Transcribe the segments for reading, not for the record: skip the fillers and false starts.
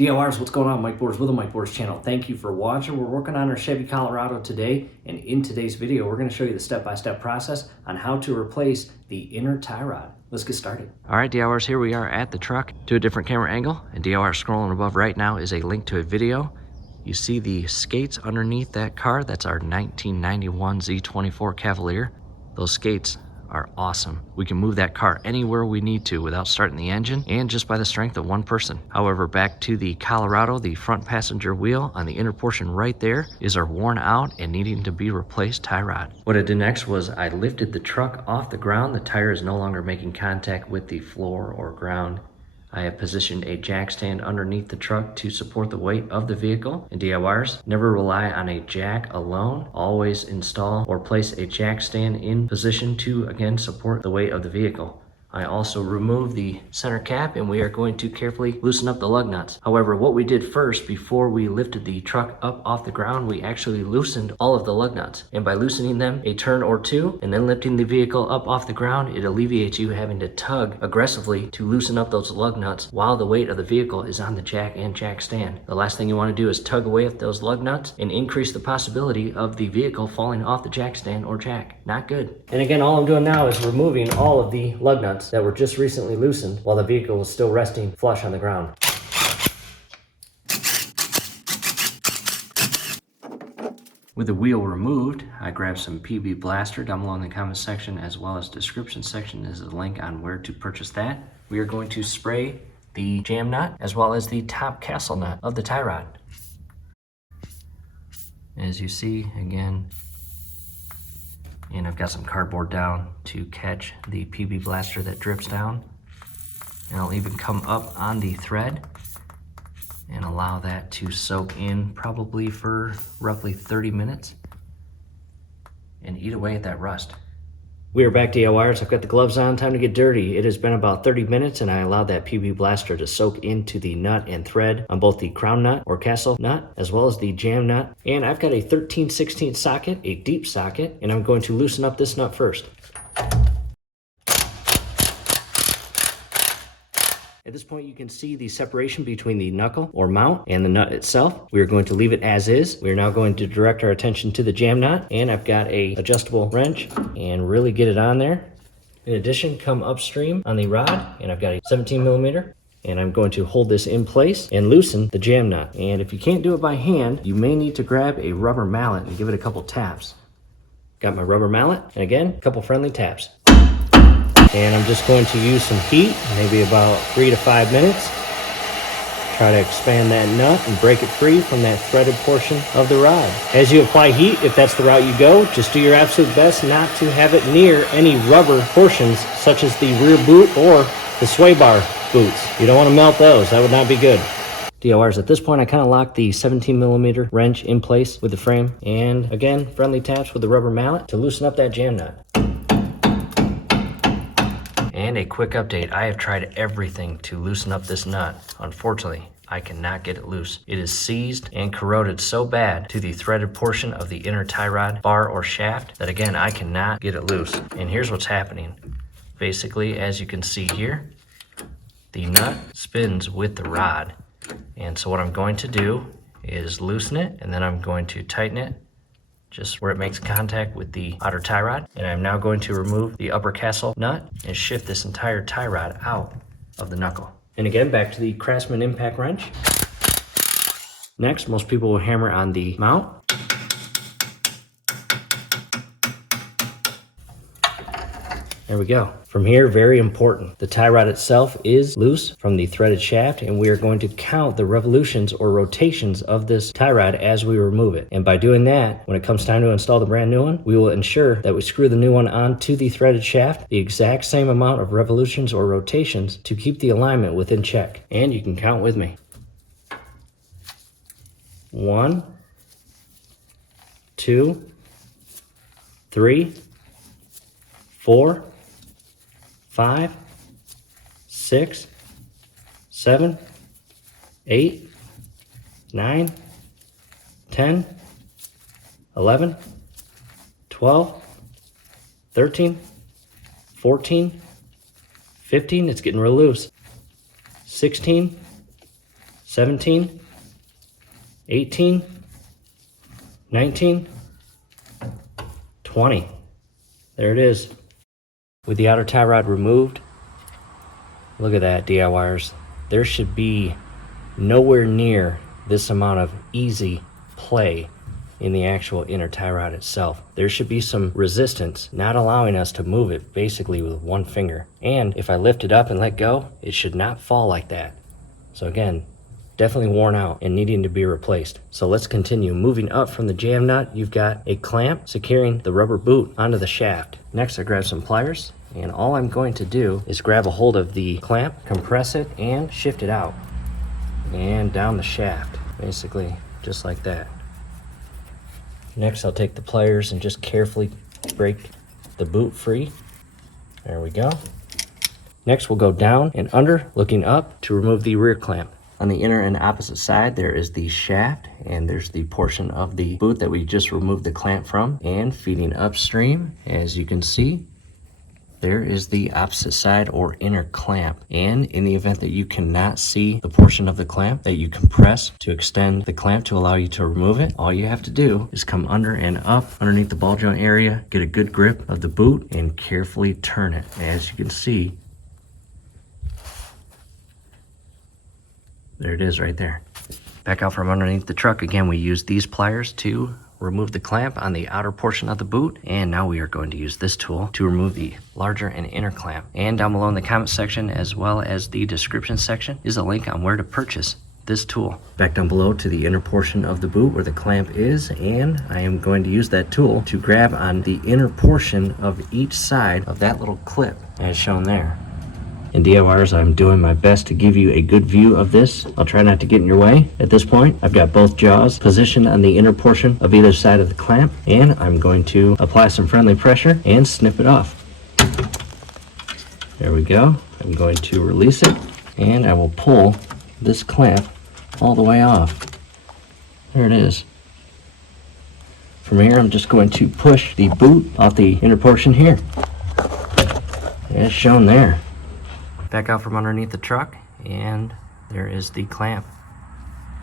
DIYers, what's going on? Mike Boards with the Mike Boards channel. Thank you for watching. We're working on our Chevy Colorado today, and in today's video, we're going to show you the step-by-step process on how to replace the inner tie rod. Let's get started. All right, DIYers, here we are at the truck to a different camera angle, and DIYers, scrolling above right now is a link to a video. You see the skates underneath that car. That's our 1991 Z24 Cavalier. Those skates are awesome. We can move that car anywhere we need to without starting the engine and just by the strength of one person. However, back to the Colorado, the front passenger wheel on the inner portion right there is our worn out and needing to be replaced tie rod. What I did next was I lifted the truck off the ground. The tire is no longer making contact with the floor or ground. I have positioned a jack stand underneath the truck to support the weight of the vehicle. And DIYers, never rely on a jack alone. Always install or place a jack stand in position to, again, support the weight of the vehicle. I also removed the center cap, and we are going to carefully loosen up the lug nuts. However, what we did first, before we lifted the truck up off the ground, we actually loosened all of the lug nuts. And by loosening them a turn or two, and then lifting the vehicle up off the ground, it alleviates you having to tug aggressively to loosen up those lug nuts while the weight of the vehicle is on the jack and jack stand. The last thing you want to do is tug away at those lug nuts and increase the possibility of the vehicle falling off the jack stand or jack. Not good. And again, all I'm doing now is removing all of the lug nuts that were just recently loosened while the vehicle was still resting flush on the ground. With the wheel removed, I grabbed some PB Blaster. Down below in the comment section as well as description section is a link on where to purchase that. We are going to spray the jam nut as well as the top castle nut of the tie rod. As you see, again, and I've got some cardboard down to catch the PB Blaster that drips down. And I'll even come up on the thread and allow that to soak in probably for roughly 30 minutes and eat away at that rust. We are back, DIYers. I've got the gloves on, time to get dirty. It has been about 30 minutes and I allowed that PB Blaster to soak into the nut and thread on both the crown nut or castle nut as well as the jam nut. And I've got a 13/16 socket, a deep socket, and I'm going to loosen up this nut first. At this point, you can see the separation between the knuckle or mount and the nut itself. We are going to leave it as is. We are now going to direct our attention to the jam nut, and I've got a adjustable wrench and really get it on there. In addition, come upstream on the rod, and I've got a 17mm, and I'm going to hold this in place and loosen the jam nut. And if you can't do it by hand, you may need to grab a rubber mallet and give it a couple taps. Got my rubber mallet, and again, a couple friendly taps. And I'm just going to use some heat, maybe about 3 to 5 minutes. Try to expand that nut and break it free from that threaded portion of the rod. As you apply heat, if that's the route you go, just do your absolute best not to have it near any rubber portions such as the rear boot or the sway bar boots. You don't want to melt those. That would not be good. DIYers, at this point, I kind of locked the 17mm wrench in place with the frame. And again, friendly taps with the rubber mallet to loosen up that jam nut. And a quick update, I have tried everything to loosen up this nut. Unfortunately, I cannot get it loose. It is seized and corroded so bad to the threaded portion of the inner tie rod bar or shaft that again, I cannot get it loose. And here's what's happening. Basically, as you can see here, the nut spins with the rod. And so what I'm going to do is loosen it, and then I'm going to tighten it just where it makes contact with the outer tie rod. And I'm now going to remove the upper castle nut and shift this entire tie rod out of the knuckle. And again, back to the Craftsman impact wrench. Next, most people will hammer on the mount. There we go. From here, very important, the tie rod itself is loose from the threaded shaft, and we are going to count the revolutions or rotations of this tie rod as we remove it. And by doing that, when it comes time to install the brand new one, we will ensure that we screw the new one onto the threaded shaft the exact same amount of revolutions or rotations to keep the alignment within check. And you can count with me. 1, 2, 3, 4, 5, 6, 7, 8, 9, 10, 11, 12, 13, 14, 15, it's getting real loose, 16, 17, 18, 19, 20. There it is. With the outer tie rod removed, look at that, DIYers. There should be nowhere near this amount of easy play in the actual inner tie rod itself. There should be some resistance, not allowing us to move it basically with one finger. And if I lift it up and let go, it should not fall like that. So again, definitely worn out and needing to be replaced. So let's continue. Moving up from the jam nut, you've got a clamp securing the rubber boot onto the shaft. Next, I grab some pliers, and all I'm going to do is grab a hold of the clamp, compress it, and shift it out and down the shaft, basically just like that. Next, I'll take the pliers and just carefully break the boot free. There we go. Next, we'll go down and under, looking up to remove the rear clamp. On the inner and opposite side, there is the shaft, and there's the portion of the boot that we just removed the clamp from. And feeding upstream, as you can see, there is the opposite side or inner clamp. And in the event that you cannot see the portion of the clamp that you compress to extend the clamp to allow you to remove it, all you have to do is come under and up underneath the ball joint area, get a good grip of the boot, and carefully turn it. As you can see, there it is right there. Back out from underneath the truck. Again, we use these pliers to remove the clamp on the outer portion of the boot. And now we are going to use this tool to remove the larger and inner clamp. And down below in the comment section, as well as the description section, is a link on where to purchase this tool. Back down below to the inner portion of the boot where the clamp is, and I am going to use that tool to grab on the inner portion of each side of that little clip as shown there. And DIYers, I'm doing my best to give you a good view of this. I'll try not to get in your way. At this point, I've got both jaws positioned on the inner portion of either side of the clamp, and I'm going to apply some friendly pressure and snip it off. There we go. I'm going to release it, and I will pull this clamp all the way off. There it is. From here, I'm just going to push the boot off the inner portion here, as shown there. Back out from underneath the truck, and there is the clamp.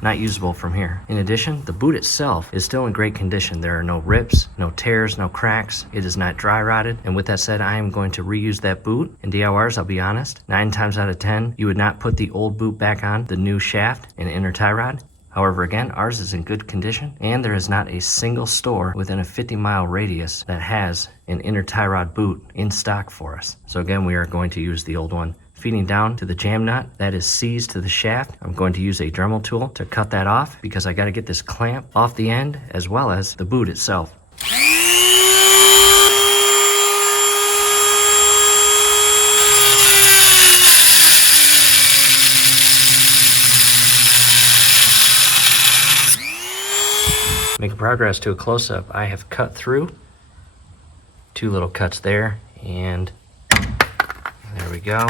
Not usable from here. In addition, the boot itself is still in great condition. There are no rips, no tears, no cracks. It is not dry rotted. And with that said, I am going to reuse that boot. And DIYers, I'll be honest, 9 times out of 10, you would not put the old boot back on the new shaft and inner tie rod. However, again, ours is in good condition, and there is not a single store within a 50-mile radius that has an inner tie rod boot in stock for us. So again, we are going to use the old one. Feeding down to the jam nut that is seized to the shaft, I'm going to use a Dremel tool to cut that off because I got to get this clamp off the end as well as the boot itself. Making progress to a close-up. I have cut through 2 little cuts there, and there we go.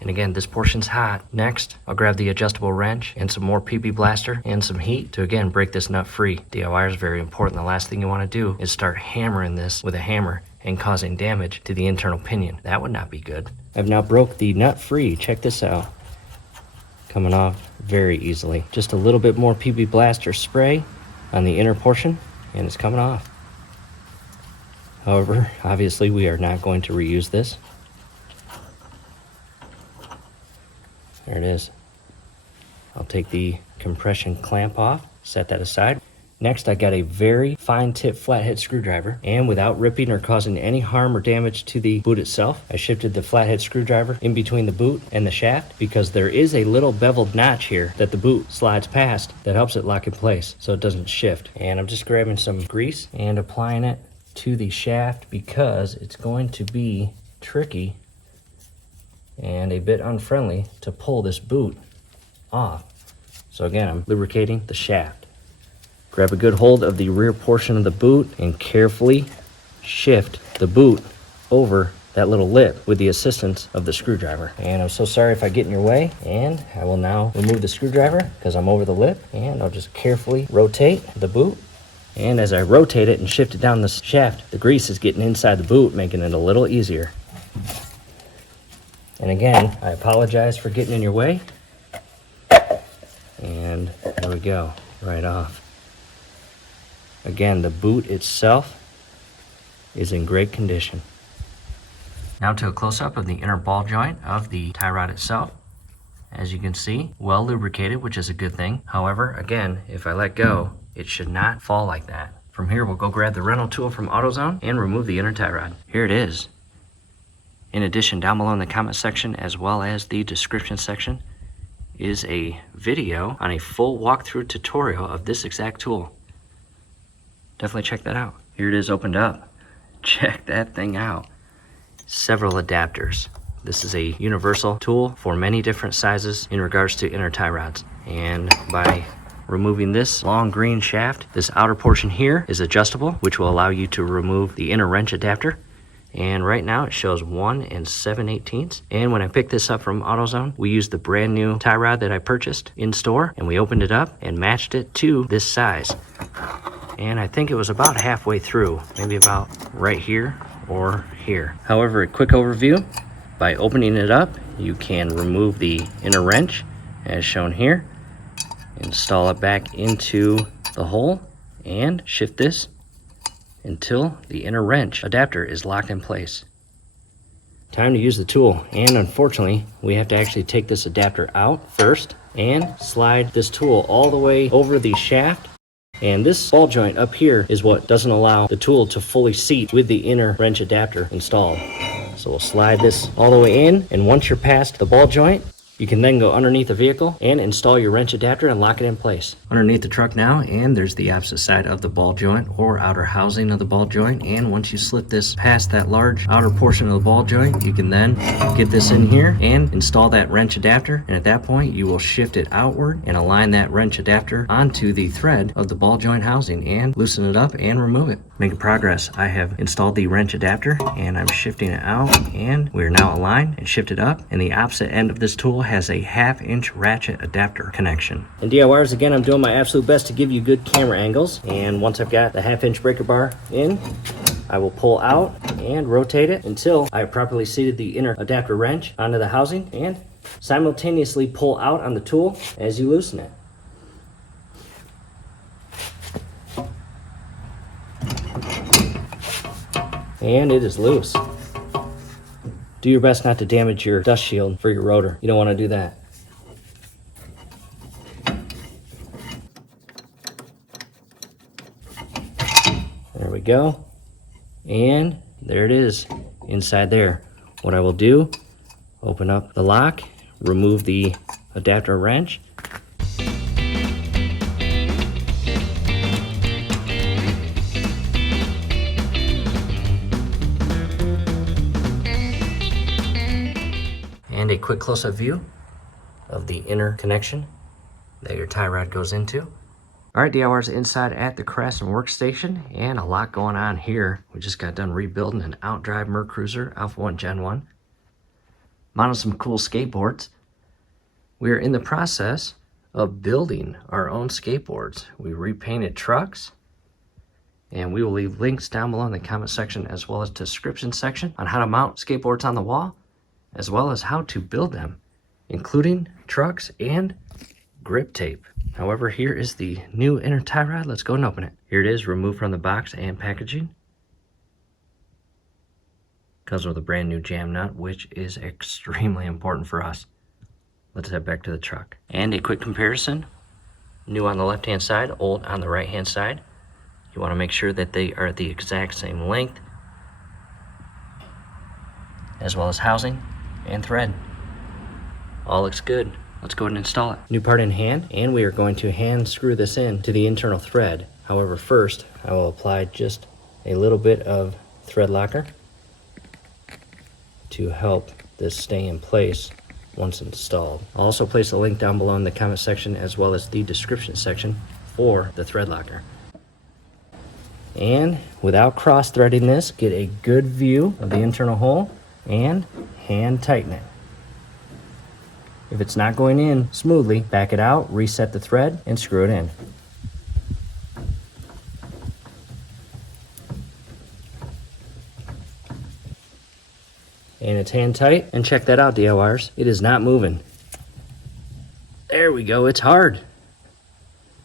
And again, this portion's hot. Next, I'll grab the adjustable wrench and some more PP blaster and some heat to again break this nut free. DIY is very important. The last thing you want to do is start hammering this with a hammer and causing damage to the internal pinion. That would not be good. I've now broke the nut free. Check this out. Coming off very easily. Just a little bit more PP blaster spray on the inner portion and it's coming off. However, obviously we are not going to reuse this. There it is. I'll take the compression clamp off, set that aside. Next, I got a very fine tip flathead screwdriver, and without ripping or causing any harm or damage to the boot itself, I shifted the flathead screwdriver in between the boot and the shaft because there is a little beveled notch here that the boot slides past that helps it lock in place so it doesn't shift. And I'm just grabbing some grease and applying it to the shaft because it's going to be tricky and a bit unfriendly to pull this boot off. So again, I'm lubricating the shaft. Grab a good hold of the rear portion of the boot and carefully shift the boot over that little lip with the assistance of the screwdriver. And I'm so sorry if I get in your way, and I will now remove the screwdriver because I'm over the lip, and I'll just carefully rotate the boot. And as I rotate it and shift it down the shaft, the grease is getting inside the boot, making it a little easier. And again, I apologize for getting in your way. And there we go, right off. Again, the boot itself is in great condition. Now to a close-up of the inner ball joint of the tie rod itself. As you can see, well lubricated, which is a good thing. However, again, if I let go, it should not fall like that. From here, we'll go grab the rental tool from AutoZone and remove the inner tie rod. Here it is. In addition, down below in the comment section, as well as the description section, is a video on a full walkthrough tutorial of this exact tool. Definitely check that out. Here it is opened up. Check that thing out. Several adapters. This is a universal tool for many different sizes in regards to inner tie rods. And by removing this long green shaft, this outer portion here is adjustable, which will allow you to remove the inner wrench adapter. And right now it shows 1 7/18. And when I picked this up from AutoZone, we used the brand new tie rod that I purchased in store, and we opened it up and matched it to this size. And I think it was about halfway through, maybe about right here or here. However, a quick overview, by opening it up, you can remove the inner wrench as shown here, install it back into the hole, and shift this until the inner wrench adapter is locked in place. Time to use the tool, and unfortunately we have to actually take this adapter out first and slide this tool all the way over the shaft. And this ball joint up here is what doesn't allow the tool to fully seat with the inner wrench adapter installed. So we'll slide this all the way in, and once you're past the ball joint, you can then go underneath the vehicle and install your wrench adapter and lock it in place. Underneath the truck now, and there's the opposite side of the ball joint or outer housing of the ball joint. And once you slip this past that large outer portion of the ball joint, you can then get this in here and install that wrench adapter. And at that point, you will shift it outward and align that wrench adapter onto the thread of the ball joint housing and loosen it up and remove it. Making progress. I have installed the wrench adapter and I'm shifting it out, and we're now aligned and shifted up. And the opposite end of this tool has a 1/2-inch ratchet adapter connection. And DIYers, again, I'm doing my absolute best to give you good camera angles. And once I've got the 1/2-inch breaker bar in, I will pull out and rotate it until I properly seated the inner adapter wrench onto the housing, and simultaneously pull out on the tool as you loosen it. And it is loose. Do your best not to damage your dust shield for your rotor. You don't want to do that. There we go. And there it is inside there. What I will do, open up the lock, remove the adapter wrench, and a quick close-up view of the inner connection that your tie rod goes into. All right, DIYers, inside at the Craftsman workstation, and a lot going on here. We just got done rebuilding an outdrive Merc Cruiser Alpha 1 Gen 1. Mounted some cool skateboards. We are in the process of building our own skateboards. We repainted trucks, and we will leave links down below in the comment section as well as description section on how to mount skateboards on the wall, as well as how to build them, including trucks and grip tape. However, here is the new inner tie rod. Let's go and open it. Here it is, removed from the box and packaging. Comes with a brand new jam nut, which is extremely important for us. Let's head back to the truck. And a quick comparison. New on the left-hand side, old on the right-hand side. You want to make sure that they are the exact same length, as well as housing and thread. All looks good. Let's go ahead and install it. New part in hand, and we are going to hand screw this in to the internal thread. However, first I will apply just a little bit of thread locker to help this stay in place once installed. I'll also place a link down below in the comment section as well as the description section for the thread locker. And without cross threading this, get a good view of the internal hole and hand tighten it. If it's not going in smoothly, back it out, reset the thread, and screw it in. And it's hand tight, and check that out, DIYers. It is not moving. There we go, it's hard.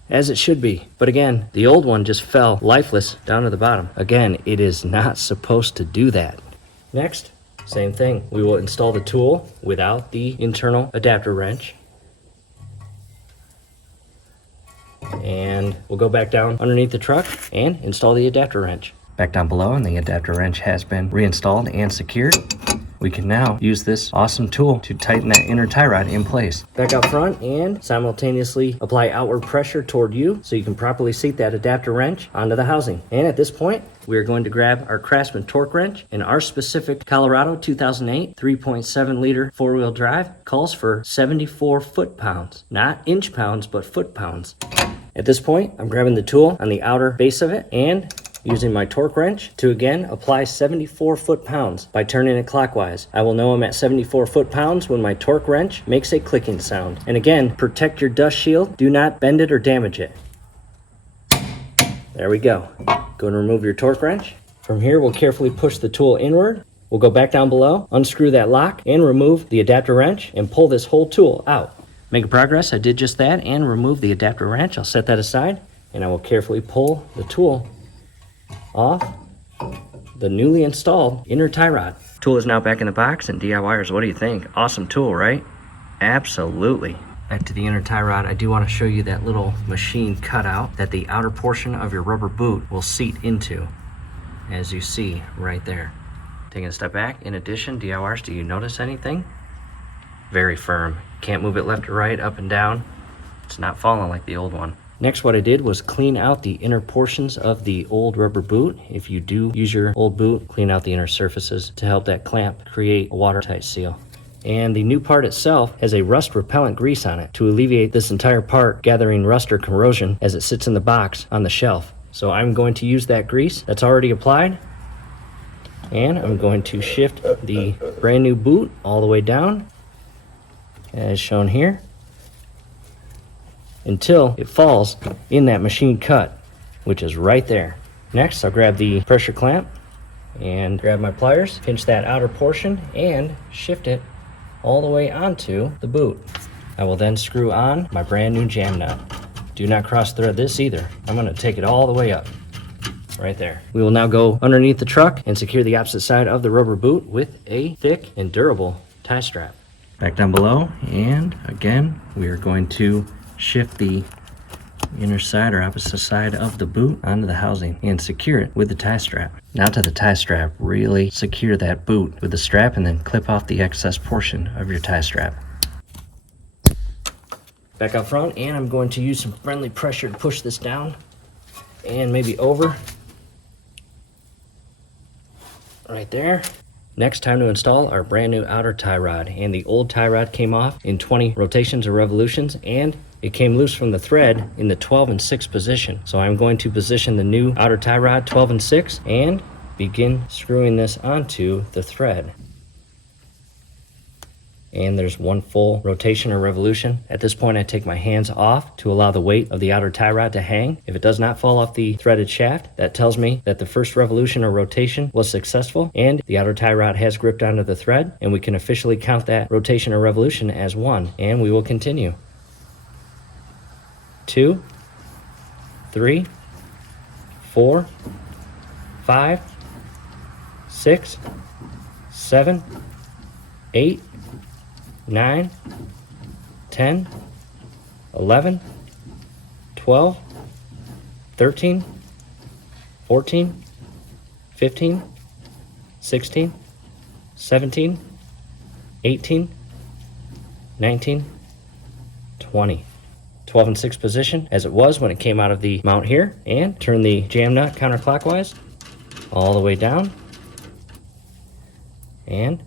as it should be. But again, the old one just fell lifeless down to the bottom. Again, it is not supposed to do that. Next, same thing. We will install the tool without the internal adapter wrench. And we'll go back down underneath the truck and install the adapter wrench. Back down below, and the adapter wrench has been reinstalled and secured. We can now use this awesome tool to tighten that inner tie rod in place. Back out front and simultaneously apply outward pressure toward you so you can properly seat that adapter wrench onto the housing. And at this point, we are going to grab our Craftsman torque wrench, and our specific Colorado 2008 3.7 liter four-wheel drive calls for 74 foot-pounds, not inch pounds, but foot-pounds. At this point, I'm grabbing the tool on the outer base of it and using my torque wrench to again apply 74 foot-pounds by turning it clockwise. I will know I'm at 74 foot-pounds when my torque wrench makes a clicking sound. And again, protect your dust shield. Do not bend it or damage it. There we go. Go and remove your torque wrench. From here, we'll carefully push the tool inward. We'll go back down below, unscrew that lock, and remove the adapter wrench and pull this whole tool out. Making progress, I did just that and remove the adapter wrench. I'll set that aside, and I will carefully pull the tool off the newly installed inner tie rod. Tool is now back in the box, and DIYers, what do you think? Awesome tool, right? Absolutely. Back to the inner tie rod, I do want to show you that little machine cutout that the outer portion of your rubber boot will seat into, as you see right there. Taking a step back, in addition, DIYers, do you notice anything? Very firm. Can't move it left or right, up and down. It's not falling like the old one. Next, what I did was clean out the inner portions of the old rubber boot. If you do use your old boot, clean out the inner surfaces to help that clamp create a watertight seal. And the new part itself has a rust repellent grease on it to alleviate this entire part gathering rust or corrosion as it sits in the box on the shelf. So I'm going to use that grease that's already applied, and I'm going to shift the brand new boot all the way down, as shown here, until it falls in that machine cut, which is right there. Next, I'll grab the pressure clamp and grab my pliers, pinch that outer portion, and shift it all the way onto the boot. I will then screw on my brand new jam nut. Do not cross thread this either. I'm going to take it all the way up, right there. We will now go underneath the truck and secure the opposite side of the rubber boot with a thick and durable tie strap. Back down below, and again, we are going to shift the inner side or opposite side of the boot onto the housing and secure it with the tie strap. Now to the tie strap, really secure that boot with the strap and then clip off the excess portion of your tie strap. Back up front, and I'm going to use some friendly pressure to push this down and maybe over. Right there. Next, time to install our brand new outer tie rod, and the old tie rod came off in 20 rotations or revolutions, and it came loose from the thread in the 12 and 6 position. So I'm going to position the new outer tie rod 12 and 6 and begin screwing this onto the thread. And there's one full rotation or revolution. At this point, I take my hands off to allow the weight of the outer tie rod to hang. If it does not fall off the threaded shaft, that tells me that the first revolution or rotation was successful and the outer tie rod has gripped onto the thread, and we can officially count that rotation or revolution as one, and we will continue. 2, 3, 4, 5, 6, 7, 8, 9, 10, 11, 12, 13, 14, 15, 16, 17, 18, 19, 20. 12 and 6 position as it was when it came out of the mount here, and turn the jam nut counterclockwise all the way down and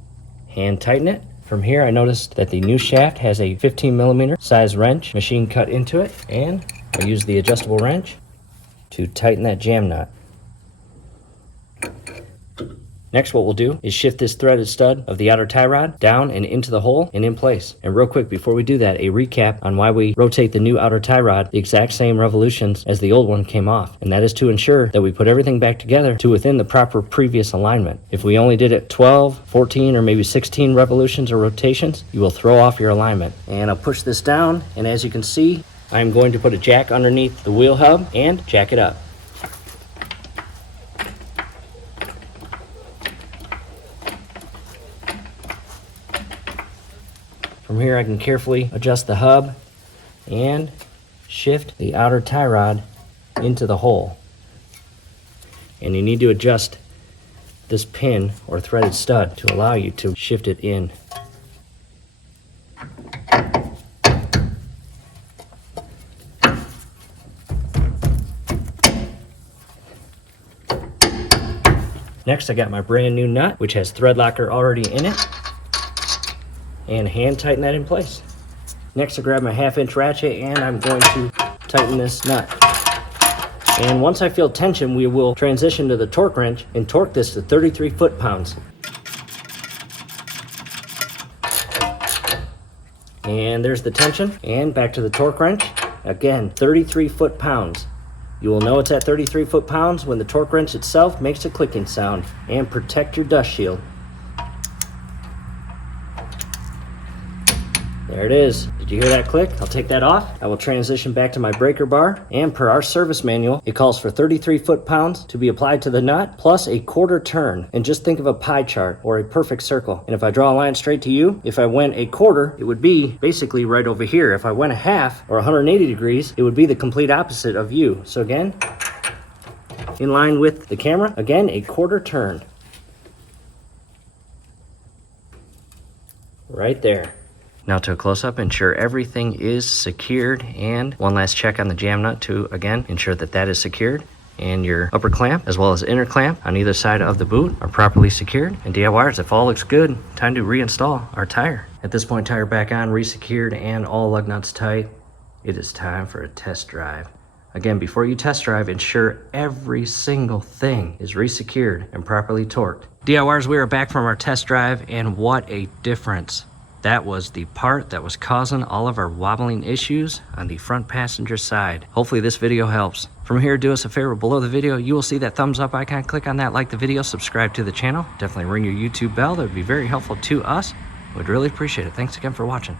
hand tighten it. From here, I noticed that the new shaft has a 15mm size wrench machine cut into it, and I'll use the adjustable wrench to tighten that jam nut. Next, what we'll do is shift this threaded stud of the outer tie rod down and into the hole and in place. And real quick, before we do that, a recap on why we rotate the new outer tie rod the exact same revolutions as the old one came off. And that is to ensure that we put everything back together to within the proper previous alignment. If we only did it 12, 14, or maybe 16 revolutions or rotations, you will throw off your alignment. And I'll push this down, and as you can see, I'm going to put a jack underneath the wheel hub and jack it up. From here I can carefully adjust the hub and shift the outer tie rod into the hole. And you need to adjust this pin or threaded stud to allow you to shift it in. Next, I got my brand new nut, which has thread locker already in it, and hand tighten that in place. Next, I grab my 1/2-inch ratchet and I'm going to tighten this nut. And once I feel tension, we will transition to the torque wrench and torque this to 33 foot-pounds. And there's the tension, and back to the torque wrench. Again, 33 foot-pounds. You will know it's at 33 foot-pounds when the torque wrench itself makes a clicking sound. And protect your dust shield. There it is. Did you hear that click? I'll take that off. I will transition back to my breaker bar, and per our service manual, it calls for 33 foot-pounds to be applied to the nut, plus a 1/4 turn. And just think of a pie chart or a perfect circle. And if I draw a line straight to you, if I went a 1/4, it would be basically right over here. If I went a 1/2 or 180 degrees, it would be the complete opposite of you. So again, in line with the camera, again, a 1/4 turn. Right there. Now to a close-up, ensure everything is secured, and one last check on the jam nut to, again, ensure that that is secured, and your upper clamp as well as inner clamp on either side of the boot are properly secured. And DIYers, if all looks good, time to reinstall our tire. At this point, tire back on, resecured, and all lug nuts tight. It is time for a test drive. Again, before you test drive, ensure every single thing is resecured and properly torqued. DIYers, we are back from our test drive, and what a difference. That was the part that was causing all of our wobbling issues on the front passenger side. Hopefully this video helps. From here, do us a favor. Below the video, you will see that thumbs up icon. Click on that, like the video, subscribe to the channel. Definitely ring your YouTube bell. That would be very helpful to us. We'd really appreciate it. Thanks again for watching.